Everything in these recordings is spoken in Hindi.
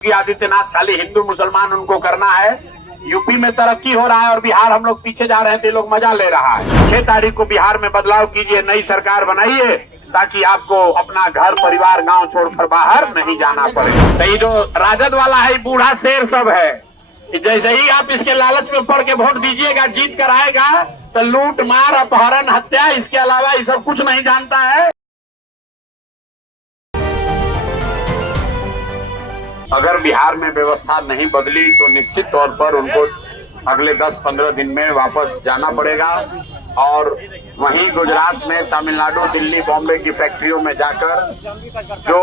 योगी आदित्यनाथ खाली हिंदू मुसलमान उनको करना है। यूपी में तरक्की हो रहा है और बिहार हम लोग पीछे जा रहे हैं तो ये लोग मजा ले रहा है। 6 तारीख को बिहार में बदलाव कीजिए, नई सरकार बनाइए ताकि आपको अपना घर परिवार गांव छोड़कर बाहर नहीं जाना पड़े। सही जो राजद वाला है बूढ़ा शेर सब है, जैसे ही आप इसके लालच में पड़ के वोट दीजिएगा जीत कर आएगा तो लूट मार अपहरण हत्या इसके अलावा ये सब कुछ नहीं जानता है। अगर बिहार में व्यवस्था नहीं बदली तो निश्चित तौर पर उनको अगले 10-15 दिन में वापस जाना पड़ेगा और वहीं गुजरात में, तमिलनाडु, दिल्ली, बॉम्बे की फैक्ट्रियों में जाकर जो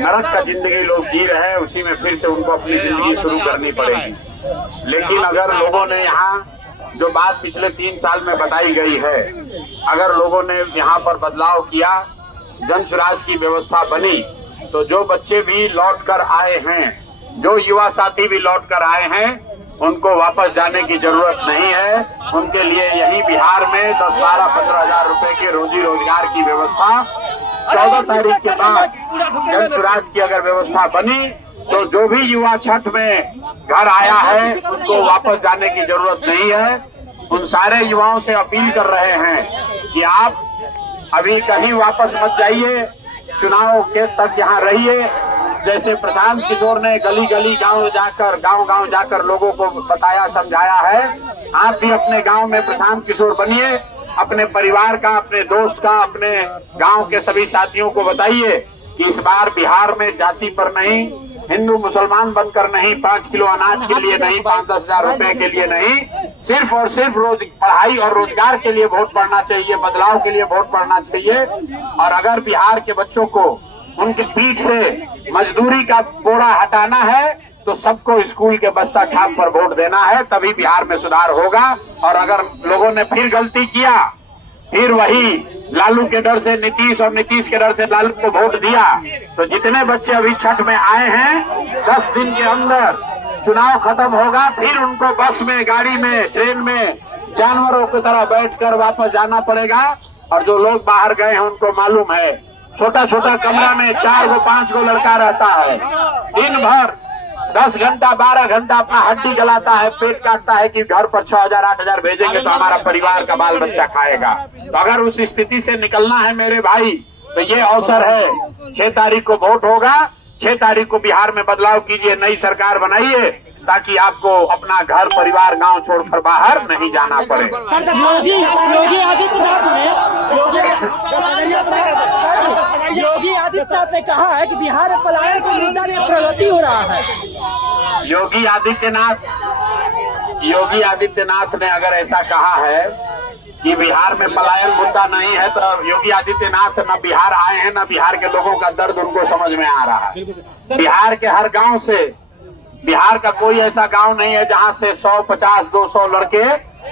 नरक का जिंदगी लोग जी रहे हैं उसी में फिर से उनको अपनी जिंदगी शुरू करनी पड़ेगी। लेकिन अगर लोगों ने यहाँ जो बात पिछले 3 साल में बताई गई है, अगर लोगों ने यहाँ पर बदलाव किया, जन स्वराज की व्यवस्था बनी, तो जो बच्चे भी लौट कर आए हैं, जो युवा साथी भी लौट कर आए हैं, उनको वापस जाने की जरूरत नहीं है। उनके लिए यही बिहार में 10, 12, 15 हजार रुपए के रोजी रोजगार की व्यवस्था 14 तारीख के बाद जन स्वराज की अगर व्यवस्था बनी तो जो भी युवा छठ में घर आया है उसको वापस जाने की जरूरत नहीं है। उन सारे युवाओं से अपील कर रहे हैं कि आप अभी कहीं वापस मत जाइए, चुनाव के तक यहाँ रहिए। जैसे प्रशांत किशोर ने गली गली गांव जाकर लोगों को बताया, समझाया है, आप भी अपने गांव में प्रशांत किशोर बनिए। अपने परिवार का, अपने दोस्त का, अपने गांव के सभी साथियों को बताइए कि इस बार बिहार में जाति पर नहीं, हिंदू मुसलमान बनकर नहीं, 5 किलो अनाज के लिए नहीं, 5-10 हजार रुपए के लिए नहीं, सिर्फ और सिर्फ पढ़ाई और रोजगार के लिए वोट पड़ना चाहिए, बदलाव के लिए वोट पड़ना चाहिए। और अगर बिहार के बच्चों को उनकी पीठ से मजदूरी का बोरा हटाना है तो सबको स्कूल के बस्ता छाप पर वोट देना है, तभी बिहार में सुधार होगा। और अगर लोगों ने फिर गलती किया, फिर वही लालू के डर से नीतीश और नीतीश के डर से लालू को वोट दिया, तो जितने बच्चे अभी छठ में आए हैं 10 दिन के अंदर चुनाव खत्म होगा, फिर उनको बस में, गाड़ी में, ट्रेन में जानवरों की तरह बैठकर वापस जाना पड़ेगा। और जो लोग बाहर गए हैं उनको मालूम है, छोटा छोटा कमरा में 4-5 लड़का रहता है, दिन भर 10 घंटा 12 घंटा अपना हड्डी जलाता है, पेट काटता है कि घर पर 6,000-8,000 भेजेंगे तो हमारा परिवार का बाल बच्चा खाएगा। तो अगर उस स्थिति से निकलना है मेरे भाई तो ये अवसर है। 6 तारीख को वोट होगा, 6 तारीख को बिहार में बदलाव कीजिए, नई सरकार बनाइए ताकि आपको अपना घर परिवार गांव छोड़कर बाहर नहीं जाना पड़े। योगी आदित्यनाथ ने कहा है कि बिहार में पलायन के मुद्दा में प्रगति हो रहा है। योगी आदित्यनाथ ने अगर ऐसा कहा है कि बिहार में पलायन मुद्दा नहीं है तो योगी आदित्यनाथ न बिहार आए हैं, न बिहार के लोगों का दर्द उनको समझ में आ रहा है। बिहार के हर गांव से, बिहार का कोई ऐसा गांव नहीं है जहां से 100, 50, 200 लड़के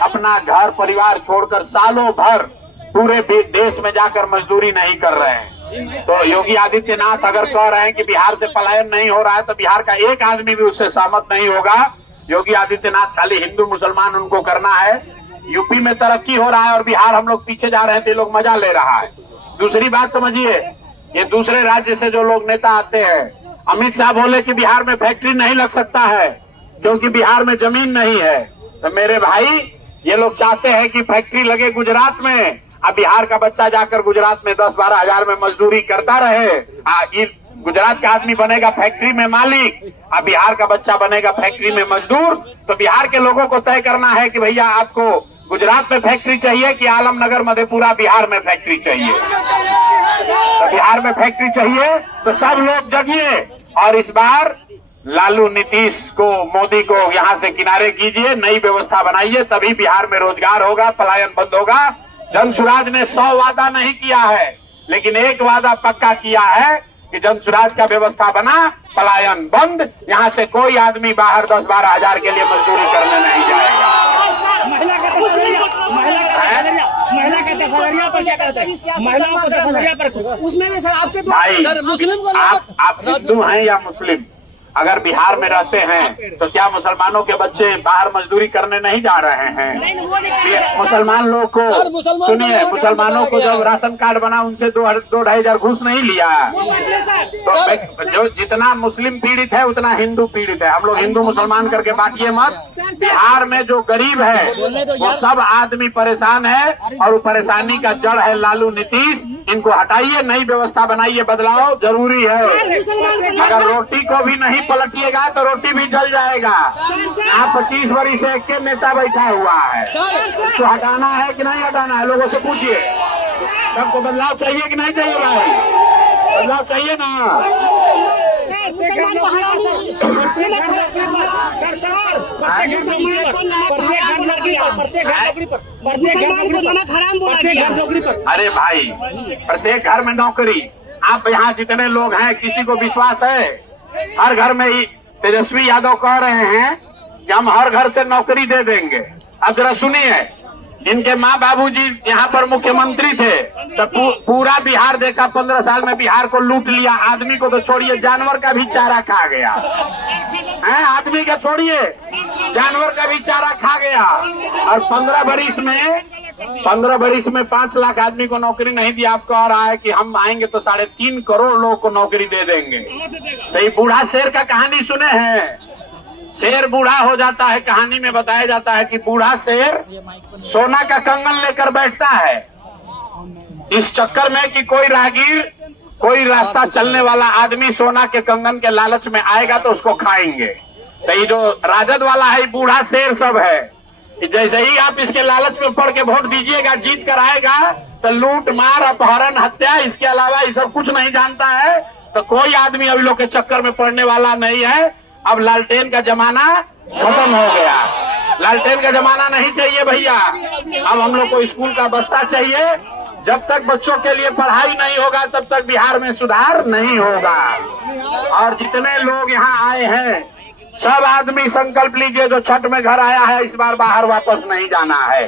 अपना घर परिवार छोड़कर सालों भर पूरे देश में जाकर मजदूरी नहीं कर रहे हैं। तो योगी आदित्यनाथ अगर कह रहे हैं कि बिहार से पलायन नहीं हो रहा है तो बिहार का एक आदमी भी उससे सहमत नहीं होगा। योगी आदित्यनाथ खाली हिंदू मुसलमान उनको करना है। यूपी में तरक्की हो रहा है और बिहार हम लोग पीछे जा रहे हैं तो ये लोग मजा ले रहा है। दूसरी बात समझिए, ये दूसरे राज्य से जो लोग नेता आते हैं, अमित शाह बोले कि बिहार में फैक्ट्री नहीं लग सकता है क्योंकि बिहार में जमीन नहीं है। तो मेरे भाई, ये लोग चाहते हैं कि फैक्ट्री लगे गुजरात में, अब बिहार का बच्चा जाकर गुजरात में 10-12 हजार में मजदूरी करता रहे। गुजरात का आदमी बनेगा फैक्ट्री में मालिक, अब बिहार का बच्चा बनेगा फैक्ट्री में मजदूर। तो बिहार के लोगों को तय करना है कि भैया आपको गुजरात में फैक्ट्री चाहिए कि आलमनगर, मधेपुरा, बिहार में फैक्ट्री चाहिए। तो बिहार में फैक्ट्री चाहिए तो सब लोग जगिए और इस बार लालू, नीतीश को, मोदी को यहाँ से किनारे कीजिए, नई व्यवस्था बनाइए, तभी बिहार में रोजगार होगा, पलायन बंद होगा। जन स्वराज ने 100 वादा नहीं किया है, लेकिन एक वादा पक्का किया है कि जन स्वराज का व्यवस्था बना, पलायन बंद, यहाँ से कोई आदमी बाहर 10-12 हजार के लिए मजदूरी करने नहीं जाएगा। महिला का 10,000 पर क्या करते हैं? महिलाओं को 10,000 पर उसमें भी सर आपके भाई, आप हिंदू हैं या मुस्लिम, अगर बिहार में रहते हैं तो क्या मुसलमानों के बच्चे बाहर मजदूरी करने नहीं जा रहे हैं? मुसलमान लोग को सुनिए, मुसलमानों को जब राशन कार्ड बना उनसे 2-2.5 हजार घूस नहीं लिया। तो जो जितना मुस्लिम पीड़ित है उतना हिंदू पीड़ित है। हम लोग हिंदू मुसलमान करके बांटिए मत। बिहार में जो गरीब है वो सब आदमी परेशान है और वो परेशानी का जड़ है लालू नीतीश। इनको हटाइए, नई व्यवस्था बनाइए, बदलाव जरूरी है। अगर रोटी को भी नहीं पलटिएगा तो रोटी भी जल जाएगा। यहाँ 25 वर्ष से एक नेता बैठा हुआ है, उसको हटाना है कि नहीं हटाना है? लोगों से पूछिए। सबको बदलाव चाहिए कि नहीं चाहिए भाई? बदलाव चाहिए ना? अरे भाई, प्रत्येक घर में नौकरी। आप यहाँ जितने लोग हैं किसी को विश्वास है? हर घर में ही तेजस्वी यादव कह रहे हैं कि हम हर घर से नौकरी दे देंगे। अब जरा सुनिए, इनके माँ बाबूजी यहाँ पर मुख्यमंत्री थे तो पूरा बिहार देखा। 15 साल में बिहार को लूट लिया। आदमी को तो छोड़िए, जानवर का भी चारा खा गया है। आदमी का छोड़िए, जानवर का भी चारा खा गया। और 15 बरिस में 5 लाख आदमी को नौकरी नहीं दी। आप कह रहा है कि हम आएंगे तो 3.5 करोड़ लोगों को नौकरी दे देंगे। तो ये बूढ़ा शेर का कहानी सुने हैं? शेर बूढ़ा हो जाता है। कहानी में बताया जाता है कि बूढ़ा शेर सोना का कंगन लेकर बैठता है इस चक्कर में कि कोई राहगीर, कोई रास्ता चलने वाला आदमी सोना के कंगन के लालच में आएगा तो उसको खाएंगे। तो ये जो राजद वाला है, बूढ़ा शेर सब है। जैसे ही आप इसके लालच में पड़ के वोट दीजिएगा, जीत कर आएगा तो लूट मार, अपहरण, हत्या, इसके अलावा ये सब कुछ नहीं जानता है। तो कोई आदमी अभी लोग के चक्कर में पड़ने वाला नहीं है। अब लालटेन का जमाना खत्म हो गया। लालटेन का जमाना नहीं चाहिए भैया। अब हम लोग को स्कूल का बस्ता चाहिए। जब तक बच्चों के लिए पढ़ाई नहीं होगा तब तक बिहार में सुधार नहीं होगा। और जितने लोग यहाँ आए हैं सब आदमी संकल्प लीजिए, जो छठ में घर आया है इस बार बाहर वापस नहीं जाना है।